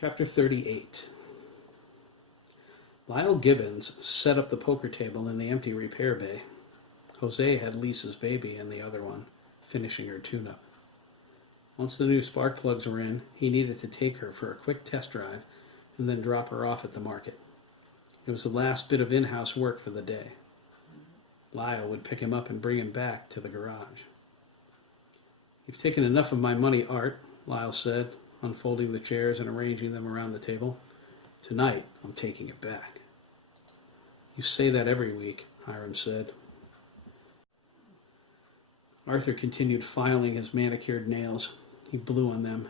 Chapter 38. Lyle Gibbons set up the poker table in the empty repair bay. Jose had Lisa's baby in the other one, finishing her tune-up. Once the new spark plugs were in, he needed to take her for a quick test drive and then drop her off at the market. It was the last bit of in-house work for the day. Lyle would pick him up and bring him back to the garage. "You've taken enough of my money, Art," Lyle said, unfolding the chairs and arranging them around the table. "Tonight, I'm taking it back." "You say that every week," Hiram said. Arthur continued filing his manicured nails. He blew on them.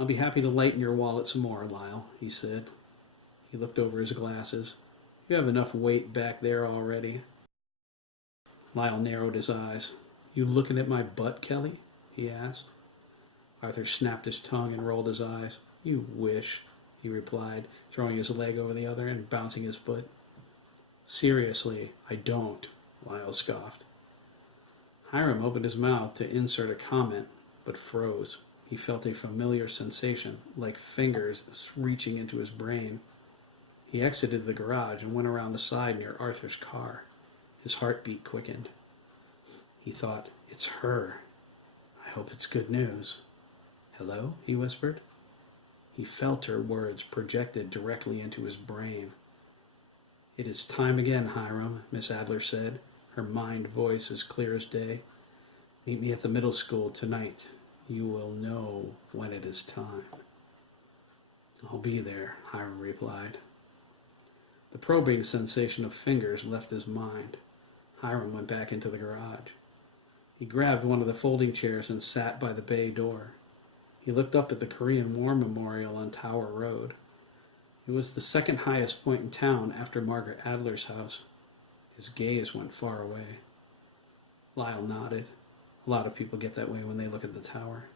"I'll be happy to lighten your wallet some more, Lyle," he said. He looked over his glasses. "You have enough weight back there already." Lyle narrowed his eyes. "You looking at my butt, Kelly?" he asked. Arthur snapped his tongue and rolled his eyes. "You wish," he replied, throwing his leg over the other and bouncing his foot. "Seriously, I don't," Lyle scoffed. Hiram opened his mouth to insert a comment, but froze. He felt a familiar sensation, like fingers reaching into his brain. He exited the garage and went around the side near Arthur's car. His heartbeat quickened. He thought, "It's her. I hope it's good news." "Hello?" he whispered. He felt her words projected directly into his brain. "It is time again, Hiram," Miss Adler said, her mind voice as clear as day. "Meet me at the middle school tonight. You will know when it is time." "I'll be there," Hiram replied. The probing sensation of fingers left his mind. Hiram went back into the garage. He grabbed one of the folding chairs and sat by the bay door. He looked up at the Korean War Memorial on Tower Road. It was the second highest point in town after Margaret Adler's house. His gaze went far away. Lyle nodded. A lot of people get that way when they look at the tower.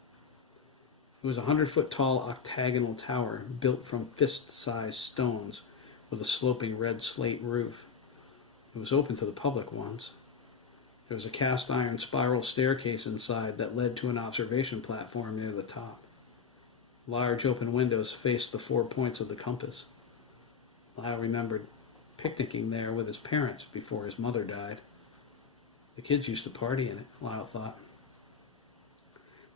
It was a 100-foot-tall octagonal tower built from fist-sized stones with a sloping red slate roof. It was open to the public once. There was a cast-iron spiral staircase inside that led to an observation platform near the top. Large open windows faced the 4 points of the compass. Lyle remembered picnicking there with his parents before his mother died. The kids used to party in it, Lyle thought.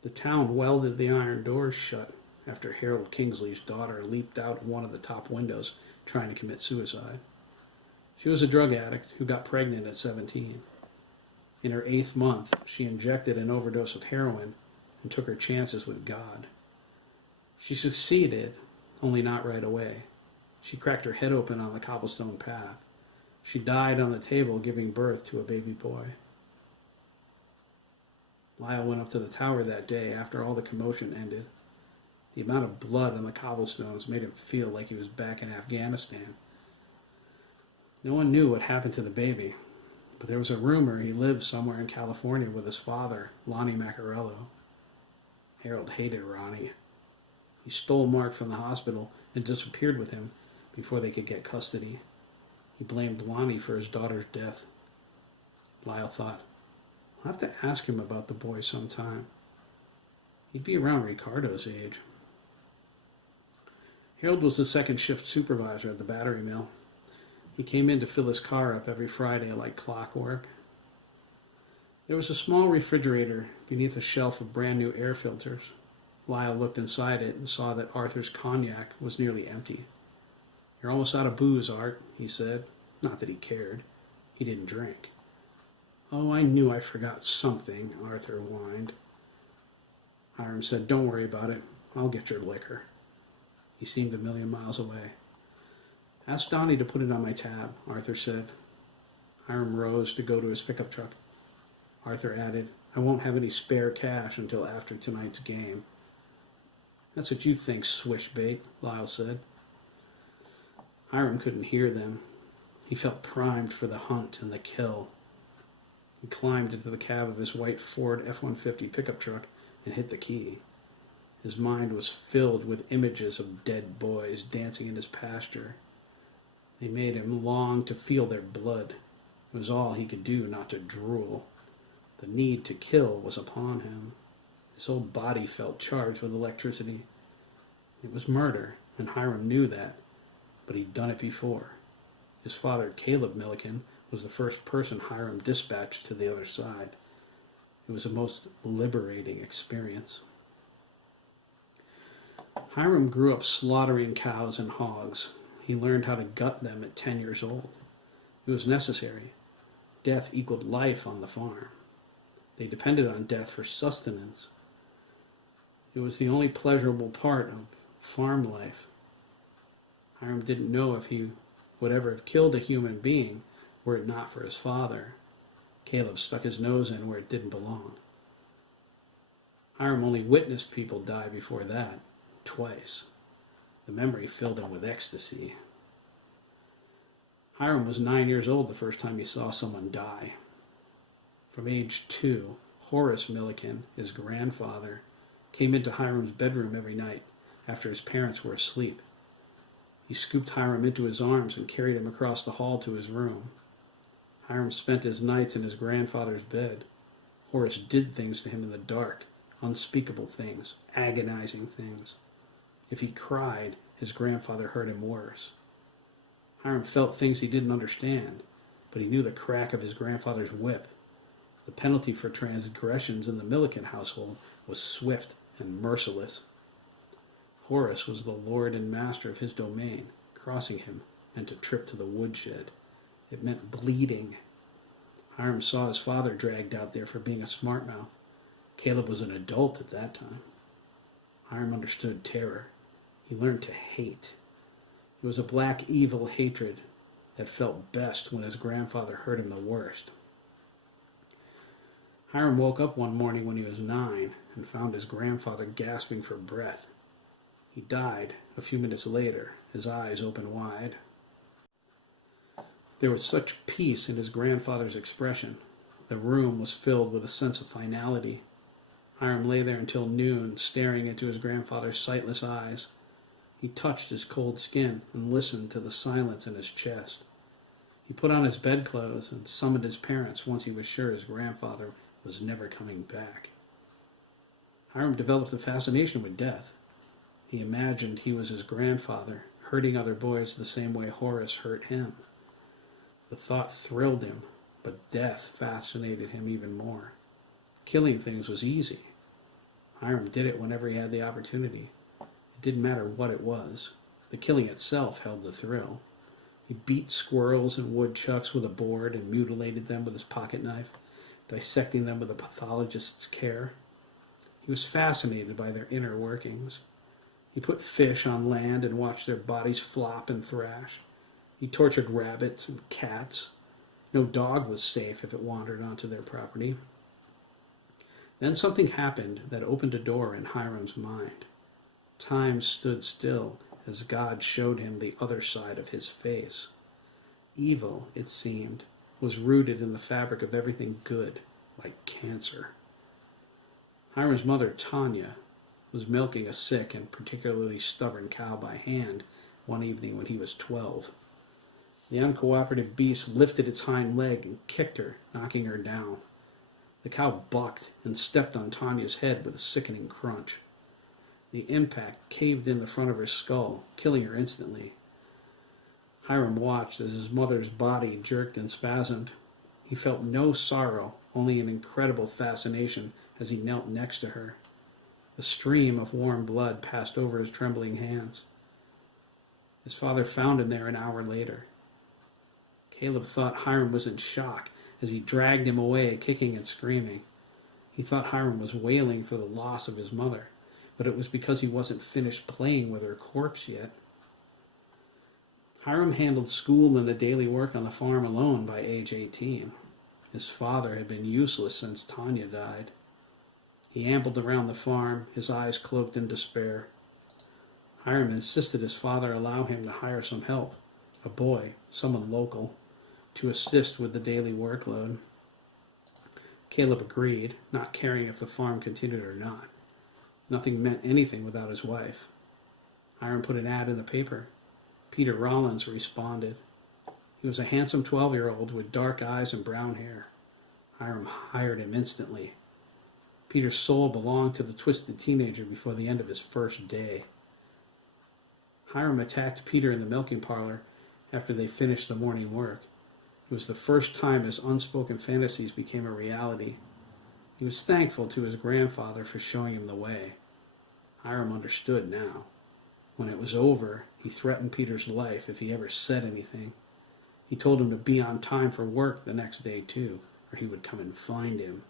The town welded the iron doors shut after Harold Kingsley's daughter leaped out one of the top windows trying to commit suicide. She was a drug addict who got pregnant at 17. In her 8th month, she injected an overdose of heroin and took her chances with God. She succeeded, only not right away. She cracked her head open on the cobblestone path. She died on the table giving birth to a baby boy. Lyle went up to the tower that day after all the commotion ended. The amount of blood on the cobblestones made him feel like he was back in Afghanistan. No one knew what happened to the baby, but there was a rumor he lived somewhere in California with his father, Lonnie Macarello. Harold hated Ronnie. He stole Mark from the hospital and disappeared with him before they could get custody. He blamed Lonnie for his daughter's death. Lyle thought, "I'll have to ask him about the boy sometime. He'd be around Ricardo's age." Harold was the second shift supervisor at the battery mill. He came in to fill his car up every Friday like clockwork. There was a small refrigerator beneath a shelf of brand new air filters. Lyle looked inside it and saw that Arthur's cognac was nearly empty. "You're almost out of booze, Art," he said. Not that he cared. He didn't drink. "Oh, I knew I forgot something," Arthur whined. Hiram said, "Don't worry about it. I'll get your liquor." He seemed a million miles away. "Ask Donnie to put it on my tab," Arthur said. Hiram rose to go to his pickup truck. Arthur added, "I won't have any spare cash until after tonight's game." "That's what you think, swishbait," Lyle said. Hiram couldn't hear them. He felt primed for the hunt and the kill. He climbed into the cab of his white Ford F-150 pickup truck and hit the key. His mind was filled with images of dead boys dancing in his pasture. They made him long to feel their blood. It was all he could do not to drool. The need to kill was upon him. His whole body felt charged with electricity. It was murder, and Hiram knew that, but he'd done it before. His father, Caleb Milliken, was the first person Hiram dispatched to the other side. It was a most liberating experience. Hiram grew up slaughtering cows and hogs. He learned how to gut them at 10 years old. It was necessary. Death equaled life on the farm. They depended on death for sustenance. It was the only pleasurable part of farm life. Hiram didn't know if he would ever have killed a human being were it not for his father. Caleb stuck his nose in where it didn't belong. Hiram only witnessed people die before that, twice. The memory filled him with ecstasy. Hiram was 9 years old the first time he saw someone die. From age 2, Horace Milliken, his grandfather, came into Hiram's bedroom every night after his parents were asleep. He scooped Hiram into his arms and carried him across the hall to his room. Hiram spent his nights in his grandfather's bed. Horace did things to him in the dark, unspeakable things, agonizing things. If he cried, his grandfather hurt him worse. Hiram felt things he didn't understand, but he knew the crack of his grandfather's whip. The penalty for transgressions in the Milliken household was swift and merciless. Horace was the lord and master of his domain. Crossing him meant a trip to the woodshed. It meant bleeding. Hiram saw his father dragged out there for being a smart mouth. Caleb was an adult at that time. Hiram understood terror. He learned to hate. It was a black, evil hatred that felt best when his grandfather hurt him the worst. Hiram woke up one morning when he was 9 and found his grandfather gasping for breath. He died a few minutes later, his eyes open wide. There was such peace in his grandfather's expression. The room was filled with a sense of finality. Hiram lay there until noon, staring into his grandfather's sightless eyes. He touched his cold skin and listened to the silence in his chest. He put on his bedclothes and summoned his parents once he was sure his grandfather was never coming back. Hiram developed a fascination with death. He imagined he was his grandfather, hurting other boys the same way Horace hurt him. The thought thrilled him, but death fascinated him even more. Killing things was easy. Hiram did it whenever he had the opportunity. It didn't matter what it was. The killing itself held the thrill. He beat squirrels and woodchucks with a board and mutilated them with his pocket knife, dissecting them with a pathologist's care. He was fascinated by their inner workings. He put fish on land and watched their bodies flop and thrash. He tortured rabbits and cats. No dog was safe if it wandered onto their property. Then something happened that opened a door in Hiram's mind. Time stood still as God showed him the other side of his face. Evil, it seemed, was rooted in the fabric of everything good, like cancer. Hiram's mother, Tanya, was milking a sick and particularly stubborn cow by hand one evening when he was 12. The uncooperative beast lifted its hind leg and kicked her, knocking her down. The cow bucked and stepped on Tanya's head with a sickening crunch. The impact caved in the front of her skull, killing her instantly. Hiram watched as his mother's body jerked and spasmed. He felt no sorrow, only an incredible fascination as he knelt next to her. A stream of warm blood passed over his trembling hands. His father found him there an hour later. Caleb thought Hiram was in shock as he dragged him away, kicking and screaming. He thought Hiram was wailing for the loss of his mother, but it was because he wasn't finished playing with her corpse yet. Hiram handled school and the daily work on the farm alone by age 18. His father had been useless since Tanya died. He ambled around the farm, his eyes cloaked in despair. Hiram insisted his father allow him to hire some help, a boy, someone local, to assist with the daily workload. Caleb agreed, not caring if the farm continued or not. Nothing meant anything without his wife. Hiram put an ad in the paper. Peter Rollins responded. He was a handsome 12-year-old with dark eyes and brown hair. Hiram hired him instantly. Peter's soul belonged to the twisted teenager before the end of his first day. Hiram attacked Peter in the milking parlor after they finished the morning work. It was the first time his unspoken fantasies became a reality. He was thankful to his grandfather for showing him the way. Hiram understood now. When it was over, he threatened Peter's life if he ever said anything. He told him to be on time for work the next day, too, or he would come and find him.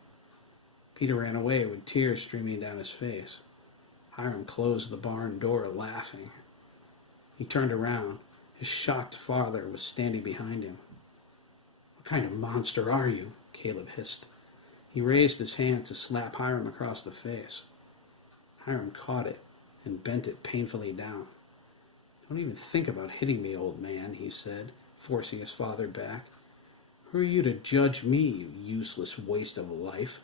Peter ran away with tears streaming down his face. Hiram closed the barn door, laughing. He turned around. His shocked father was standing behind him. "What kind of monster are you?" Caleb hissed. He raised his hand to slap Hiram across the face. Hiram caught it and bent it painfully down. "Don't even think about hitting me, old man," he said, forcing his father back. "Who are you to judge me, you useless waste of a life?"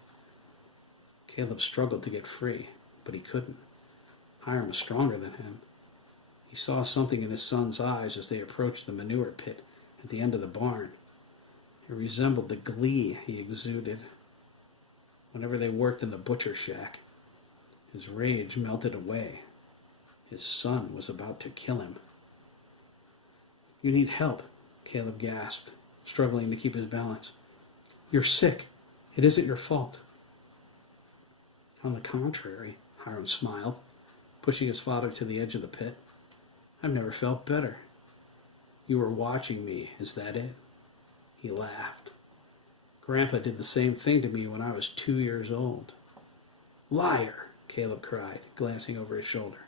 Caleb struggled to get free, but he couldn't. Hiram was stronger than him. He saw something in his son's eyes as they approached the manure pit at the end of the barn. It resembled the glee he exuded whenever they worked in the butcher shack. His rage melted away. His son was about to kill him. "You need help," Caleb gasped, struggling to keep his balance. "You're sick. It isn't your fault." "On the contrary," Hiram smiled, pushing his father to the edge of the pit. "I've never felt better." "You were watching me, is that it?" He laughed. "Grandpa did the same thing to me when I was 2 years old." "Liar!" Caleb cried, glancing over his shoulder.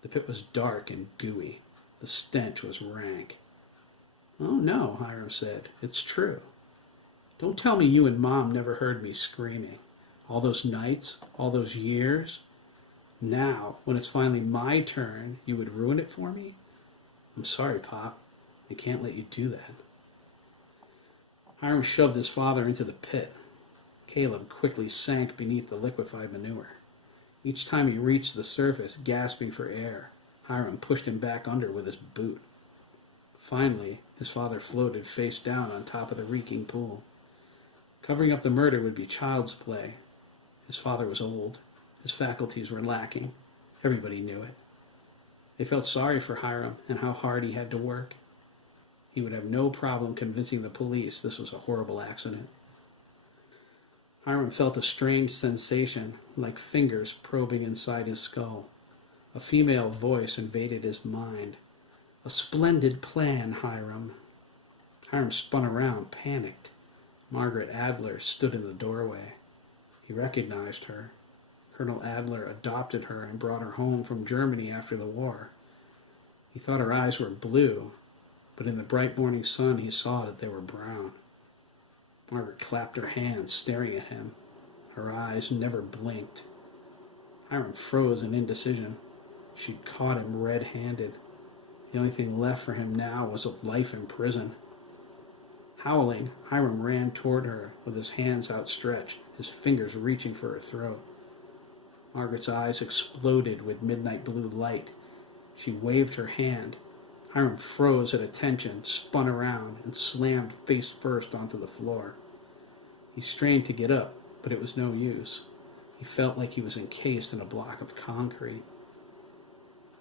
The pit was dark and gooey. The stench was rank. "Oh no," Hiram said. "It's true. Don't tell me you and Mom never heard me screaming. All those nights, all those years. Now, when it's finally my turn, you would ruin it for me? I'm sorry, Pop. I can't let you do that." Hiram shoved his father into the pit. Caleb quickly sank beneath the liquefied manure. Each time he reached the surface, gasping for air, Hiram pushed him back under with his boot. Finally, his father floated face down on top of the reeking pool. Covering up the murder would be child's play. His father was old. His faculties were lacking. Everybody knew it. They felt sorry for Hiram and how hard he had to work. He would have no problem convincing the police this was a horrible accident. Hiram felt a strange sensation, like fingers probing inside his skull. A female voice invaded his mind. "A splendid plan, Hiram." Hiram spun around, panicked. Margaret Adler stood in the doorway. He recognized her. Colonel Adler adopted her and brought her home from Germany after the war. He thought her eyes were blue, but in the bright morning sun he saw that they were brown. Margaret clapped her hands, staring at him. Her eyes never blinked. Hiram froze in indecision. She'd caught him red-handed. The only thing left for him now was a life in prison. Howling, Hiram ran toward her with his hands outstretched, his fingers reaching for her throat. Margaret's eyes exploded with midnight blue light. She waved her hand. Hiram froze at attention, spun around, and slammed face first onto the floor. He strained to get up, but it was no use. He felt like he was encased in a block of concrete.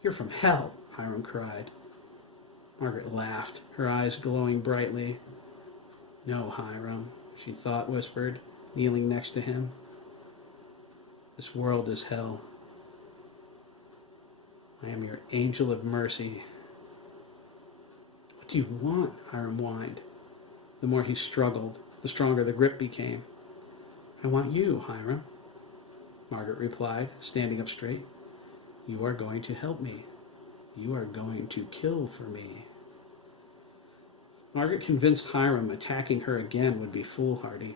"You're from hell," Hiram cried. Margaret laughed, her eyes glowing brightly. "No, Hiram," she thought, whispered, kneeling next to him. "This world is hell. I am your angel of mercy." "What do you want?" Hiram whined. The more he struggled, the stronger the grip became. "I want you, Hiram," Margaret replied, standing up straight. "You are going to help me. You are going to kill for me." Margaret convinced Hiram attacking her again would be foolhardy.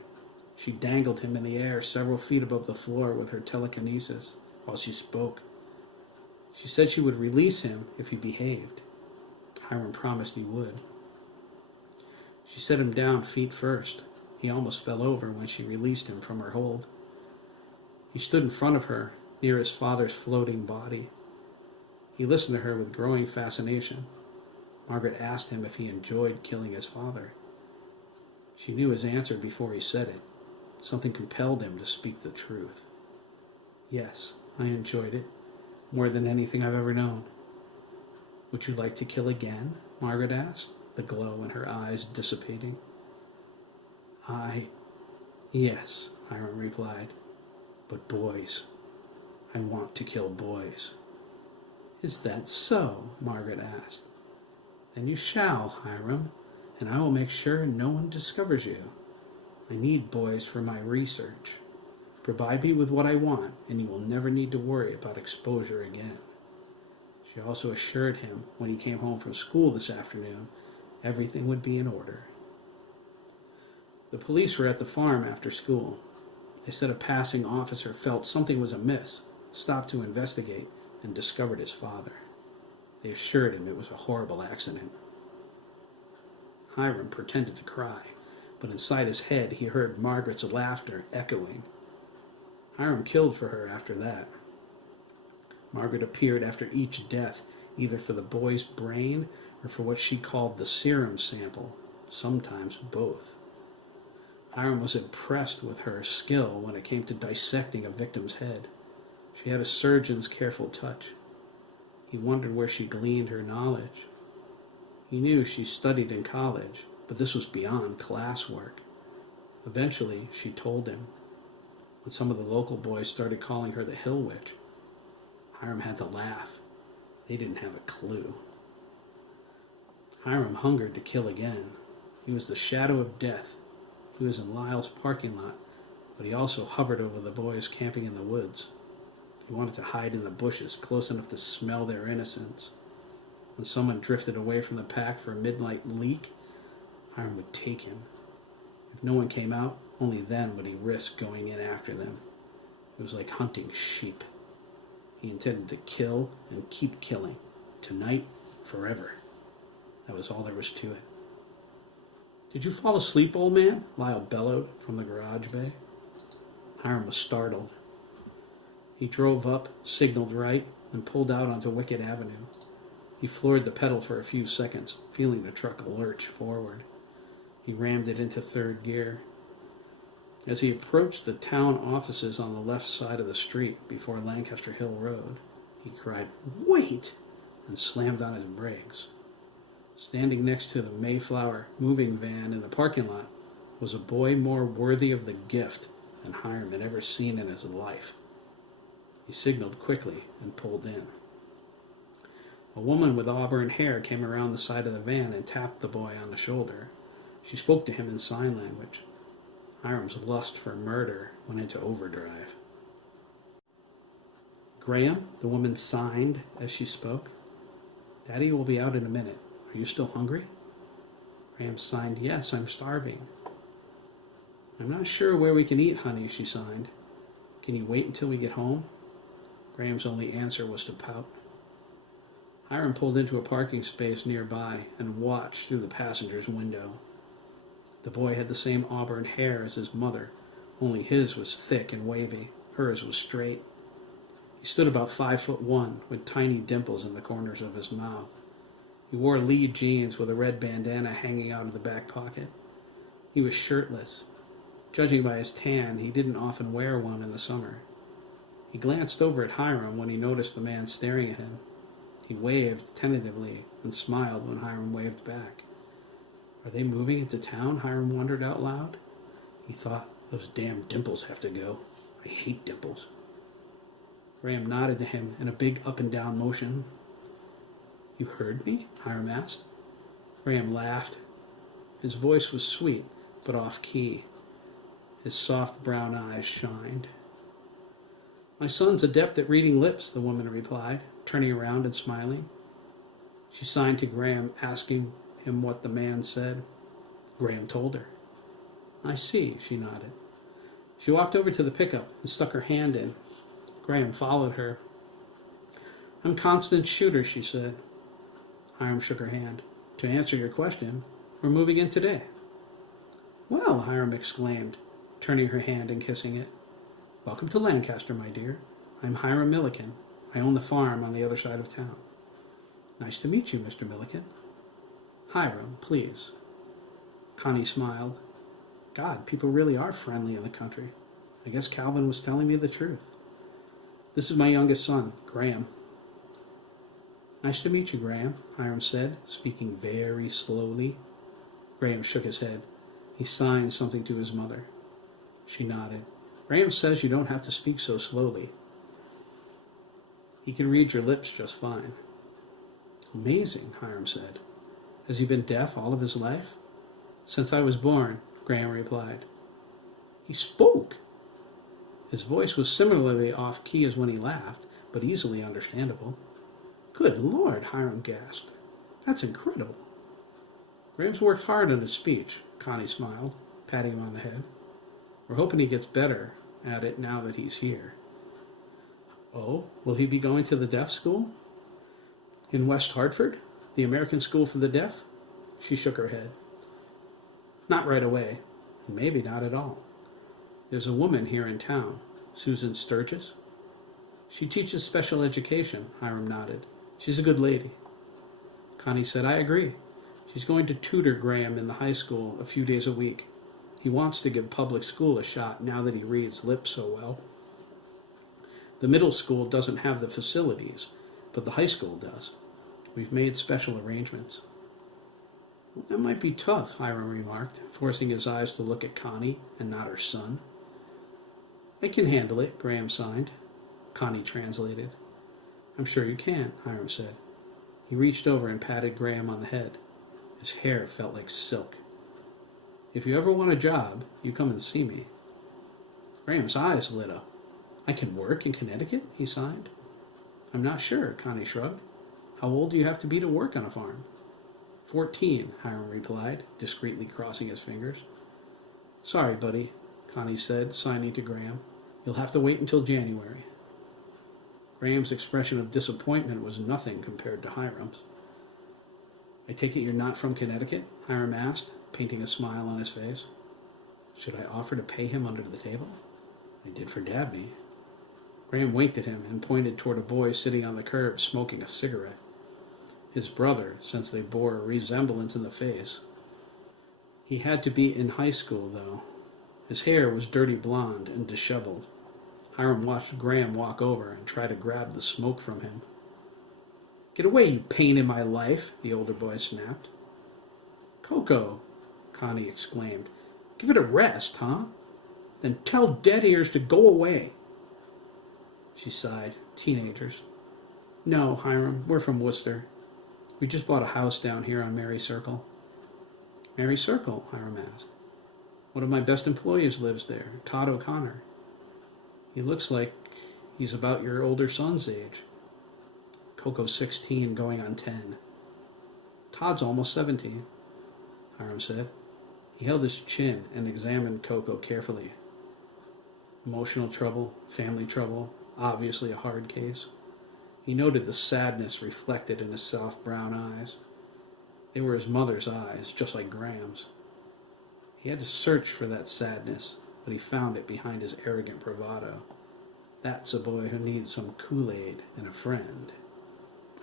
She dangled him in the air several feet above the floor with her telekinesis while she spoke. She said she would release him if he behaved. Hiram promised he would. She set him down feet first. He almost fell over when she released him from her hold. He stood in front of her, near his father's floating body. He listened to her with growing fascination. Margaret asked him if he enjoyed killing his father. She knew his answer before he said it. Something compelled him to speak the truth. "Yes, I enjoyed it, more than anything I've ever known." Would you like to kill again? Margaret asked, the glow in her eyes dissipating. Yes, Hiram replied. But boys. I want to kill boys. Is that so? Margaret asked. Then you shall, Hiram, and I will make sure no one discovers you. I need boys for my research. Provide me with what I want, and you will never need to worry about exposure again. She also assured him when he came home from school this afternoon, everything would be in order. The police were at the farm after school. They said a passing officer felt something was amiss, stopped to investigate, and discovered his father. They assured him it was a horrible accident. Hiram pretended to cry, but inside his head he heard Margaret's laughter echoing. Hiram killed for her after that. Margaret appeared after each death, either for the boy's brain or for what she called the serum sample, sometimes both. Hiram was impressed with her skill when it came to dissecting a victim's head. She had a surgeon's careful touch. He wondered where she gleaned her knowledge. He knew she studied in college, but this was beyond classwork. Eventually, she told him. When some of the local boys started calling her the Hill Witch, Hiram had to laugh. They didn't have a clue. Hiram hungered to kill again. He was the shadow of death. He was in Lyle's parking lot, but he also hovered over the boys camping in the woods. He wanted to hide in the bushes, close enough to smell their innocence. When someone drifted away from the pack for a midnight leak, Hiram would take him. If no one came out, only then would he risk going in after them. It was like hunting sheep. He intended to kill and keep killing. Tonight, forever. That was all there was to it. Did you fall asleep, old man? Lyle bellowed from the garage bay. Hiram was startled. He drove up, signaled right, and pulled out onto Wicked Avenue. He floored the pedal for a few seconds, feeling the truck lurch forward. He rammed it into third gear. As he approached the town offices on the left side of the street before Lancaster Hill Road, he cried, "Wait!" and slammed on his brakes. Standing next to the Mayflower moving van in the parking lot was a boy more worthy of the gift than Hiram had ever seen in his life. He signaled quickly and pulled in. A woman with auburn hair came around the side of the van and tapped the boy on the shoulder. She spoke to him in sign language. Hiram's lust for murder went into overdrive. "Graham," the woman signed as she spoke. "Daddy will be out in a minute. Are you still hungry?" Graham signed, "Yes, I'm starving." "I'm not sure where we can eat, honey," she signed. "Can you wait until we get home?" Graham's only answer was to pout. Hiram pulled into a parking space nearby and watched through the passenger's window. The boy had the same auburn hair as his mother, only his was thick and wavy, hers was straight. He stood about 5'1", with tiny dimples in the corners of his mouth. He wore lead jeans with a red bandana hanging out of the back pocket. He was shirtless. Judging by his tan, he didn't often wear one in the summer. He glanced over at Hiram when he noticed the man staring at him. He waved tentatively and smiled when Hiram waved back. Are they moving into town? Hiram wondered out loud. He thought, those damn dimples have to go. I hate dimples. Graham nodded to him in a big up and down motion. You heard me? Hiram asked. Graham laughed. His voice was sweet, but off-key. His soft brown eyes shined. My son's adept at reading lips, the woman replied, turning around and smiling. She signed to Graham, asking him what the man said. Graham told her. I see, she nodded. She walked over to the pickup and stuck her hand in. Graham followed her. I'm Constance Shooter, she said. Hiram shook her hand. To answer your question, we're moving in today. Well, Hiram exclaimed, turning her hand and kissing it. Welcome to Lancaster, my dear. I'm Hiram Milliken. I own the farm on the other side of town. Nice to meet you, Mr. Milliken. Hiram, please. Connie smiled. God, people really are friendly in the country. I guess Calvin was telling me the truth. This is my youngest son, Graham. Nice to meet you, Graham, Hiram said, speaking very slowly. Graham shook his head. He signed something to his mother. She nodded. Graham says you don't have to speak so slowly. He can read your lips just fine. Amazing, Hiram said. Has he been deaf all of his life? Since I was born, Graham replied. He spoke. His voice was similarly off-key as when he laughed, but easily understandable. Good Lord, Hiram gasped. That's incredible. Graham's worked hard on his speech, Connie smiled, patting him on the head. We're hoping he gets better at it now that he's here. Oh, will he be going to the deaf school? In West Hartford? The American School for the Deaf? She shook her head. Not right away. Maybe not at all. There's a woman here in town, Susan Sturgis. She teaches special education, Hiram nodded. She's a good lady. Connie said, I agree. She's going to tutor Graham in the high school a few days a week. He wants to give public school a shot now that he reads lips so well. The middle school doesn't have the facilities, but the high school does. We've made special arrangements. That might be tough, Hiram remarked, forcing his eyes to look at Connie and not her son. I can handle it, Graham signed. Connie translated. I'm sure you can, Hiram said. He reached over and patted Graham on the head. His hair felt like silk. If you ever want a job, you come and see me. Graham's eyes lit up. I can work in Connecticut, he signed. I'm not sure, Connie shrugged. How old do you have to be to work on a farm? 14, Hiram replied, discreetly crossing his fingers. Sorry, buddy, Connie said, signing to Graham. You'll have to wait until January. Graham's expression of disappointment was nothing compared to Hiram's. I take it you're not from Connecticut? Hiram asked, painting a smile on his face. Should I offer to pay him under the table? I did for Dabney. Graham winked at him and pointed toward a boy sitting on the curb smoking a cigarette. His brother, since they bore a resemblance in the face. He had to be in high school, though. His hair was dirty blonde and disheveled. Hiram watched Graham walk over and try to grab the smoke from him. Get away, you pain in my life, the older boy snapped. Coco, Connie exclaimed. Give it a rest, huh? Then tell dead ears to go away. She sighed. Teenagers. No, Hiram, we're from Worcester. We just bought a house down here on Mary Circle. Mary Circle, Hiram asked. One of my best employees lives there, Todd O'Connor. He looks like he's about your older son's age. Coco's 16, going on 10. Todd's almost 17, Hiram said. He held his chin and examined Coco carefully. Emotional trouble, family trouble, obviously a hard case. He noted the sadness reflected in his soft brown eyes. They were his mother's eyes, just like Graham's. He had to search for that sadness, but he found it behind his arrogant bravado. That's a boy who needs some Kool-Aid and a friend.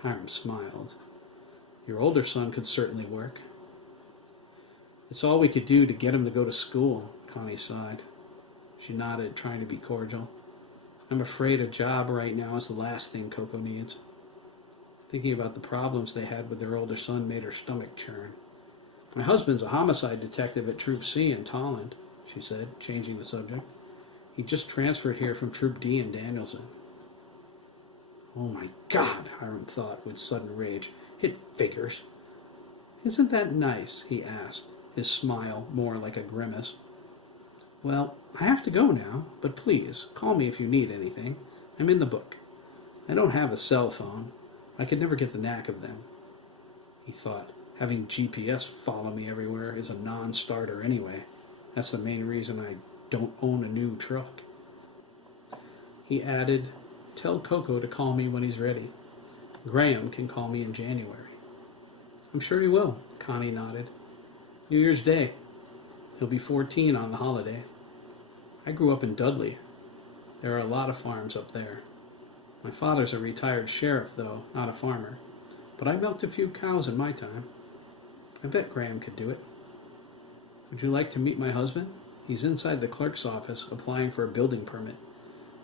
Hiram smiled. Your older son could certainly work. It's all we could do to get him to go to school, Connie sighed. She nodded, trying to be cordial. I'm afraid a job right now is the last thing Coco needs. Thinking about the problems they had with their older son made her stomach churn. My husband's a homicide detective at Troop C in Tolland, she said, changing the subject. He just transferred here from Troop D in Danielson. Oh my God, Hiram thought with sudden rage. It figures. Isn't that nice? He asked, his smile more like a grimace. Well, I have to go now, but please, call me if you need anything. I'm in the book. I don't have a cell phone. I could never get the knack of them. He thought, having GPS follow me everywhere is a non-starter anyway. That's the main reason I don't own a new truck. He added, tell Coco to call me when he's ready. Graham can call me in January. I'm sure he will, Connie nodded. New Year's Day. He'll be 14 on the holiday. I grew up in Dudley. There are a lot of farms up there. My father's a retired sheriff, though, not a farmer. But I milked a few cows in my time. I bet Graham could do it. Would you like to meet my husband? He's inside the clerk's office applying for a building permit.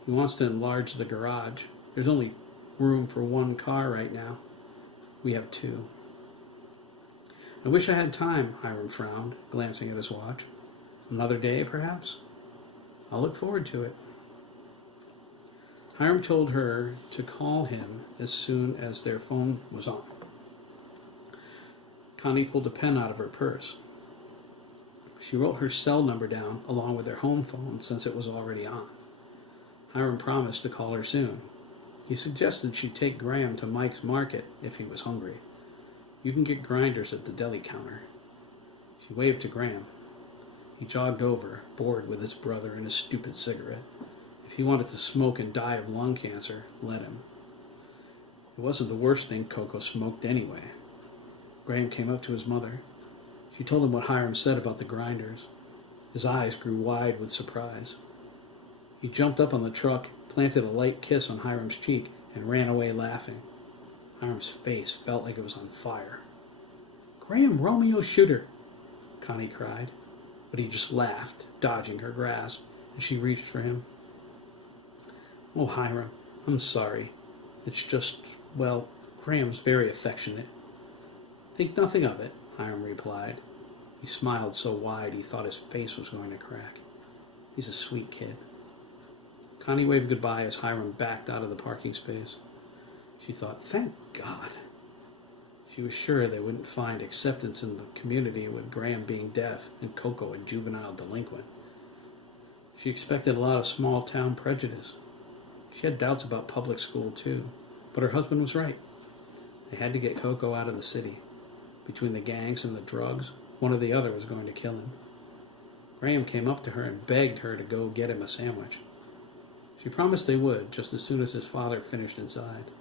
He wants to enlarge the garage. There's only room for one car right now. We have 2. I wish I had time, Hiram frowned, glancing at his watch. Another day, perhaps? I'll look forward to it. Hiram told her to call him as soon as their phone was on. Connie pulled a pen out of her purse. She wrote her cell number down along with her home phone since it was already on. Hiram promised to call her soon. He suggested she take Graham to Mike's Market if he was hungry. You can get grinders at the deli counter. She waved to Graham. He jogged over, bored with his brother and his stupid cigarette. If he wanted to smoke and die of lung cancer, let him. It wasn't the worst thing Coco smoked anyway. Graham came up to his mother. She told him what Hiram said about the grinders. His eyes grew wide with surprise. He jumped up on the truck, planted a light kiss on Hiram's cheek, and ran away laughing. Hiram's face felt like it was on fire. "Graham, Romeo, shoot her," Connie cried. But he just laughed, dodging her grasp, and she reached for him. "Oh, Hiram, I'm sorry. It's just, well, Graham's very affectionate." "Think nothing of it," Hiram replied. He smiled so wide he thought his face was going to crack. "He's a sweet kid." Connie waved goodbye as Hiram backed out of the parking space. She thought, thank God. She was sure they wouldn't find acceptance in the community with Graham being deaf and Coco a juvenile delinquent. She expected a lot of small-town prejudice. She had doubts about public school, too, but her husband was right. They had to get Coco out of the city. Between the gangs and the drugs, one or the other was going to kill him. Graham came up to her and begged her to go get him a sandwich. She promised they would, just as soon as his father finished inside.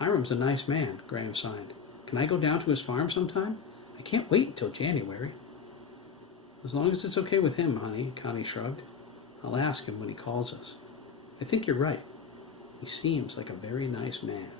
"Hiram's a nice man," Graham signed. "Can I go down to his farm sometime? I can't wait until January." "As long as it's okay with him, honey," Connie shrugged. "I'll ask him when he calls us. I think you're right. He seems like a very nice man."